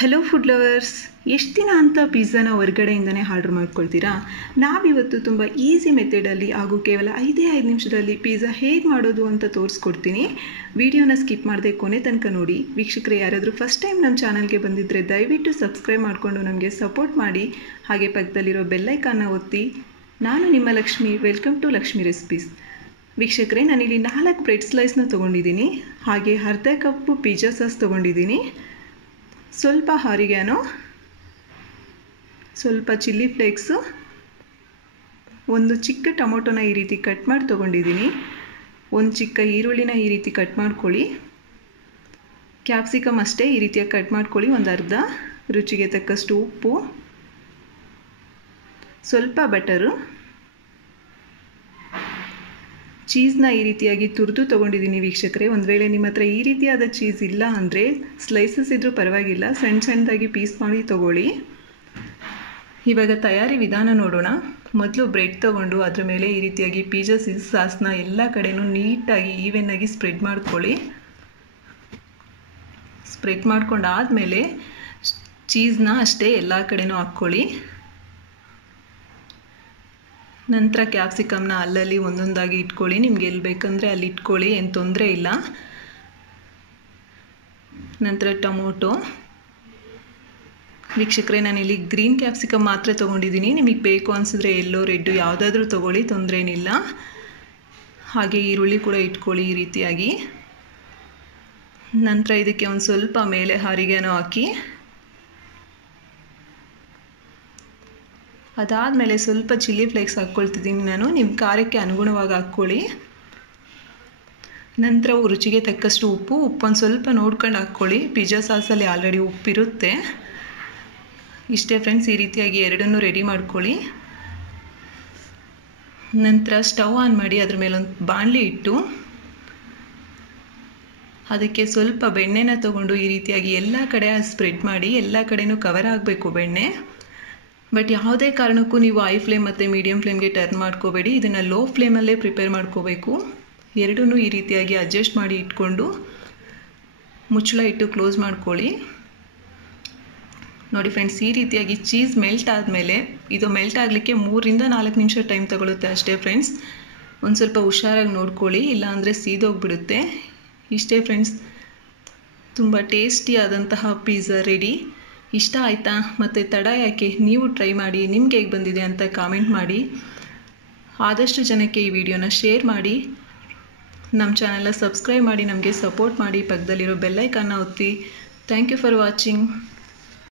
Hello food lovers, ಎಷ್ಟು ದಿನ ಅಂತ ಪಿಜ್ಜಾನ ಹೊರಗಡೆಯಿಂದನೇ ಆರ್ಡ್ರ್ ಮಾಡ್ಕೊಳ್ತೀರಾ? ನಾವಿವತ್ತು ತುಂಬ ಈಸಿ ಮೆಥಡಲ್ಲಿ ಹಾಗೂ ಕೇವಲ 5 ನಿಮಿಷದಲ್ಲಿ ಪಿಜ್ಜಾ ಹೇಗೆ ಮಾಡೋದು ಅಂತ ತೋರಿಸ್ಕೊಡ್ತೀನಿ. ವಿಡಿಯೋನ ಸ್ಕಿಪ್ ಮಾಡದೆ ಕೊನೆ ತನಕ ನೋಡಿ. ವೀಕ್ಷಕರೇ, ಯಾರಾದರೂ ಫಸ್ಟ್ ಟೈಮ್ ನಮ್ಮ ಚಾನಲ್ಗೆ ಬಂದಿದ್ದರೆ ದಯವಿಟ್ಟು ಸಬ್ಸ್ಕ್ರೈಬ್ ಮಾಡಿಕೊಂಡು ನಮಗೆ ಸಪೋರ್ಟ್ ಮಾಡಿ. ಹಾಗೆ ಪಕ್ಕದಲ್ಲಿರೋ ಬೆಲ್ಲೈಕಾನ್ನ ಒತ್ತಿ. ನಾನು ನಿಮ್ಮ Lakshmi, welcome to Lakshmi recipes. ವೀಕ್ಷಕರೇ, ನಾನಿಲ್ಲಿ 4 ಬ್ರೆಡ್ ಸ್ಲೈಸ್ನ ತೊಗೊಂಡಿದ್ದೀನಿ. ಹಾಗೆ ಅರ್ಧ ಕಪ್ಪು ಪಿಜ್ಜಾ ಸಾಸ್ ತೊಗೊಂಡಿದ್ದೀನಿ, ಸ್ವಲ್ಪ ಆರಿಗ್ಯಾನೋ, ಸ್ವಲ್ಪ ಚಿಲ್ಲಿ ಫ್ಲೇಕ್ಸು, ಒಂದು ಚಿಕ್ಕ ಟೊಮೊಟೊನ ಈ ರೀತಿ ಕಟ್ ಮಾಡಿ ತೊಗೊಂಡಿದ್ದೀನಿ, ಒಂದು ಚಿಕ್ಕ ಈರುಳ್ಳಿನ ಈ ರೀತಿ ಕಟ್ ಮಾಡ್ಕೊಳ್ಳಿ, ಕ್ಯಾಪ್ಸಿಕಮ್ ಅಷ್ಟೇ ಈ ರೀತಿಯಾಗಿ ಕಟ್ ಮಾಡ್ಕೊಳ್ಳಿ, ಒಂದು ಅರ್ಧ, ರುಚಿಗೆ ತಕ್ಕಷ್ಟು ಉಪ್ಪು, ಸ್ವಲ್ಪ ಬಟರು, ಚೀಸ್ನ ಈ ರೀತಿಯಾಗಿ ತುರಿದು ತೊಗೊಂಡಿದ್ದೀನಿ. ವೀಕ್ಷಕರೇ, ಒಂದು ವೇಳೆ ನಿಮ್ಮ ಹತ್ರ ಈ ರೀತಿಯಾದ ಚೀಸ್ ಇಲ್ಲ ಅಂದರೆ ಸ್ಲೈಸಸ್ ಇದ್ದರೂ ಪರವಾಗಿಲ್ಲ, ಸಣ್ಣದಾಗಿ ಪೀಸ್ ಮಾಡಿ ತೊಗೊಳ್ಳಿ. ಇವಾಗ ತಯಾರಿ ವಿಧಾನ ನೋಡೋಣ. ಮೊದಲು ಬ್ರೆಡ್ ತೊಗೊಂಡು ಅದರ ಮೇಲೆ ಈ ರೀತಿಯಾಗಿ ಪಿಜ್ಜಾ ಸಾಸ್ನ ಎಲ್ಲ ಕಡೆನೂ ನೀಟಾಗಿ ಈವೆನ್ನಾಗಿ ಸ್ಪ್ರೆಡ್ ಮಾಡ್ಕೊಳ್ಳಿ. ಸ್ಪ್ರೆಡ್ ಮಾಡ್ಕೊಂಡಾದಮೇಲೆ ಚೀಸ್ನ ಅಷ್ಟೇ ಎಲ್ಲ ಕಡೆನೂ ಹಾಕ್ಕೊಳ್ಳಿ. ನಂತರ ಕ್ಯಾಪ್ಸಿಕಮ್ನ ಅಲ್ಲಲ್ಲಿ ಒಂದೊಂದಾಗಿ ಇಟ್ಕೊಳ್ಳಿ. ನಿಮ್ಗೆ ಎಲ್ಲಿ ಬೇಕಂದರೆ ಅಲ್ಲಿ ಇಟ್ಕೊಳ್ಳಿ, ಏನು ತೊಂದರೆ ಇಲ್ಲ. ನಂತರ ಟೊಮೊಟೊ. ವೀಕ್ಷಕರೇ, ನಾನಿಲ್ಲಿ ಗ್ರೀನ್ ಕ್ಯಾಪ್ಸಿಕಮ್ ಮಾತ್ರ ತೊಗೊಂಡಿದ್ದೀನಿ. ನಿಮಗೆ ಬೇಕು ಅನಿಸಿದ್ರೆ ಎಲ್ಲೋ ರೆಡ್ಡು ಯಾವುದಾದ್ರೂ ತೊಗೊಳ್ಳಿ, ತೊಂದರೆ ಏನಿಲ್ಲ. ಹಾಗೆ ಈರುಳ್ಳಿ ಕೂಡ ಇಟ್ಕೊಳ್ಳಿ ಈ ರೀತಿಯಾಗಿ. ನಂತರ ಇದಕ್ಕೆ ಒಂದು ಸ್ವಲ್ಪ ಮೇಲೆ ಆರಿಗ್ಯಾನೋ ಹಾಕಿ, ಅದಾದಮೇಲೆ ಸ್ವಲ್ಪ ಚಿಲ್ಲಿ ಫ್ಲೇಕ್ಸ್ ಹಾಕ್ಕೊಳ್ತಿದ್ದೀನಿ ನಾನು. ನಿಮ್ಮ ಖಾರಕ್ಕೆ ಅನುಗುಣವಾಗಿ ಹಾಕ್ಕೊಳ್ಳಿ. ನಂತರ ರುಚಿಗೆ ತಕ್ಕಷ್ಟು ಉಪ್ಪೊಂದು ಸ್ವಲ್ಪ ನೋಡ್ಕೊಂಡು ಹಾಕ್ಕೊಳ್ಳಿ. ಪಿಜ್ಜಾ ಸಾಸಲ್ಲಿ ಆಲ್ರೆಡಿ ಉಪ್ಪಿರುತ್ತೆ. ಇಷ್ಟೇ ಫ್ರೆಂಡ್ಸ್, ಈ ರೀತಿಯಾಗಿ ಎರಡನ್ನೂ ರೆಡಿ ಮಾಡ್ಕೊಳ್ಳಿ. ನಂತರ ಸ್ಟವ್ ಆನ್ ಮಾಡಿ ಅದ್ರ ಮೇಲೊಂದು ಬಾಣಲಿ ಇಟ್ಟು ಅದಕ್ಕೆ ಸ್ವಲ್ಪ ಬೆಣ್ಣೆನ ತೊಗೊಂಡು ಈ ರೀತಿಯಾಗಿ ಎಲ್ಲ ಕಡೆ ಸ್ಪ್ರೆಡ್ ಮಾಡಿ. ಎಲ್ಲ ಕಡೆನೂ ಕವರ್ ಆಗಬೇಕು ಬೆಣ್ಣೆ. ಬಟ್ ಯಾವುದೇ ಕಾರಣಕ್ಕೂ ನೀವು ಹೈ ಫ್ಲೇಮ್ ಮತ್ತು ಮೀಡಿಯಮ್ ಫ್ಲೇಮ್ಗೆ ಟರ್ನ್ ಮಾಡ್ಕೋಬೇಡಿ. ಇದನ್ನು ಲೋ ಫ್ಲೇಮಲ್ಲೇ ಪ್ರಿಪೇರ್ ಮಾಡ್ಕೋಬೇಕು. ಎರಡೂ ಈ ರೀತಿಯಾಗಿ ಅಡ್ಜಸ್ಟ್ ಮಾಡಿ ಇಟ್ಕೊಂಡು ಮುಚ್ಚಳ ಇಟ್ಟು ಕ್ಲೋಸ್ ಮಾಡ್ಕೊಳ್ಳಿ. ನೋಡಿ ಫ್ರೆಂಡ್ಸ್, ಈ ರೀತಿಯಾಗಿ ಚೀಸ್ ಮೆಲ್ಟ್ ಆದಮೇಲೆ, ಇದು ಮೆಲ್ಟ್ ಆಗಲಿಕ್ಕೆ 3 ರಿಂದ 4 ನಿಮಿಷ ಟೈಮ್ ತಗೊಳುತ್ತೆ ಅಷ್ಟೇ ಫ್ರೆಂಡ್ಸ್. ಒಂದು ಸ್ವಲ್ಪ ಹುಷಾರಾಗಿ ನೋಡ್ಕೊಳ್ಳಿ, ಇಲ್ಲಾಂದರೆ ಸೀದೋಗ್ಬಿಡುತ್ತೆ. ಇಷ್ಟೇ ಫ್ರೆಂಡ್ಸ್, ತುಂಬ ಟೇಸ್ಟಿಯಾದಂತಹ ಪಿಜ್ಜಾ ರೆಡಿ. ಇಷ್ಟ ಆಯಿತಾ? ಮತ್ತು ತಡ ಯಾಕೆ, ನೀವು ಟ್ರೈ ಮಾಡಿ, ನಿಮ್ಗೆ ಹೇಗೆ ಬಂದಿದೆ ಅಂತ ಕಾಮೆಂಟ್ ಮಾಡಿ. ಆದಷ್ಟು ಜನಕ್ಕೆ ಈ ವಿಡಿಯೋನ ಶೇರ್ ಮಾಡಿ. ನಮ್ಮ ಚಾನೆಲ್ನ ಸಬ್ಸ್ಕ್ರೈಬ್ ಮಾಡಿ ನಮಗೆ ಸಪೋರ್ಟ್ ಮಾಡಿ. ಪಕ್ಕದಲ್ಲಿರೋ ಬೆಲ್ಲೈಕಾನ್ನ ಒತ್ತಿ. Thank you for watching.